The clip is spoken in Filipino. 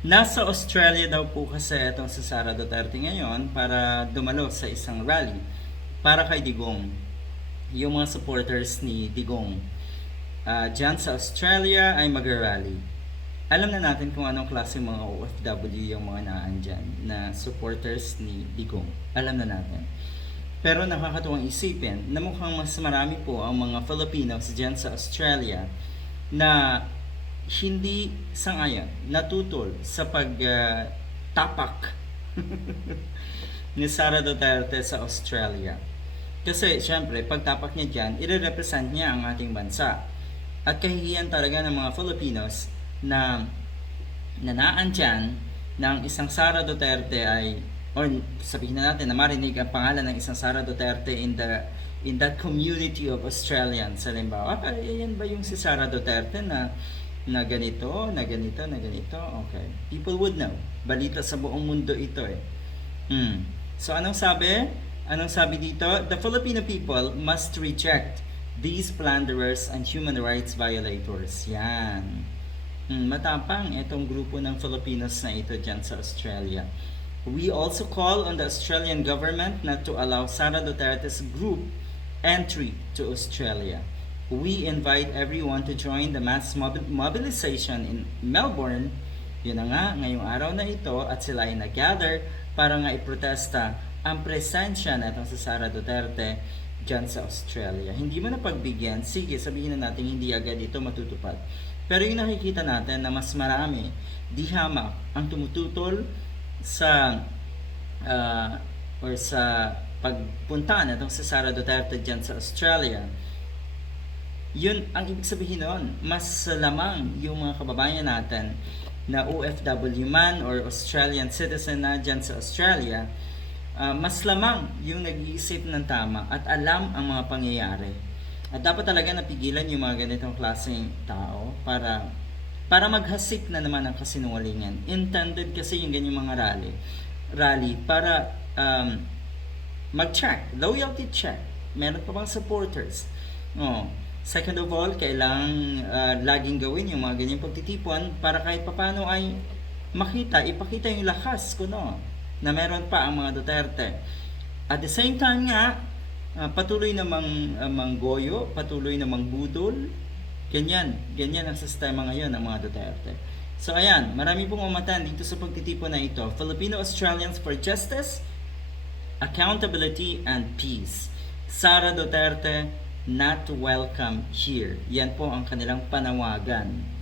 Nasa Australia daw po kasi itong si Sara Duterte ngayon para dumalo sa isang rally para kay Digong. Yung mga supporters ni Digong. Ah, Diyan sa Australia ay mag-rally. Alam na natin kung anong klase mga OFW yung mga naan dyan na supporters ni Digong. Alam na natin. Pero nakakatuwang isipin na mukhang mas marami po ang mga Filipinos dyan sa Australia na hindi sangayon, natutol sa pag-tapak ni Sara Duterte sa Australia. Kasi syempre, pagtapak niya dyan, ire-represent niya ang ating bansa. At kahihiyan talaga ng mga Filipinos na nanaan dyan ang isang Sara Duterte ay or sabihin na natin na marinig ang pangalan ng isang Sara Duterte in the in that community of Australians. Halimbawa, ah, yan ba yung si Sara Duterte na na ganito, na ganito, na ganito? Okay. People would know. Balita sa buong mundo ito eh. Hmm. So anong sabi? Anong sabi dito? The Filipino people must reject these plunderers and human rights violators. Yan. Hmm, matapang itong grupo ng Filipinos na ito dyan sa Australia. We also call on the Australian government not to allow Sara Duterte's group entry to Australia. We invite everyone to join the mass mobi- mobilization in Melbourne. Yun na nga, ngayong araw na ito at sila ay nag-gather para nga iprotesta ang presensya na itong Sara Duterte dyan sa Australia. Hindi mo na pagbigyan, sige sabihin na natin hindi agad ito matutupad. Pero yung nakikita natin na mas marami, di hamak ang tumututol sa uh, or sa pagpunta na itong si Sara Duterte dyan sa Australia, yun ang ibig sabihin noon. Mas lamang yung mga kababayan natin na OFW man or Australian citizen na dyan sa Australia, ah, mas lamang yung nag-iisip ng tama at alam ang mga pangyayari. At dapat talaga napigilan yung mga ganitong klaseng tao para para maghasik na naman ang kasinungalingan. Intended kasi yung ganyang mga rally rally para um, mag-check, loyalty check. Meron pa bang supporters? Oh. Second of all, kailangang uh, laging gawin yung mga ganyang pagtitipon para kahit papano ay makita, ipakita yung lakas ko no, na meron pa ang mga Duterte. At the same time nga, uh, patuloy namang uh, manggoyo, patuloy namang budol, ganyan, ganyan ang sistema ngayon ng mga Duterte. So ayan, marami pong umatan dito sa pagtitipon na ito. Filipino-Australians for Justice, Accountability and Peace. Sara Duterte, not welcome here. Yan po ang kanilang panawagan.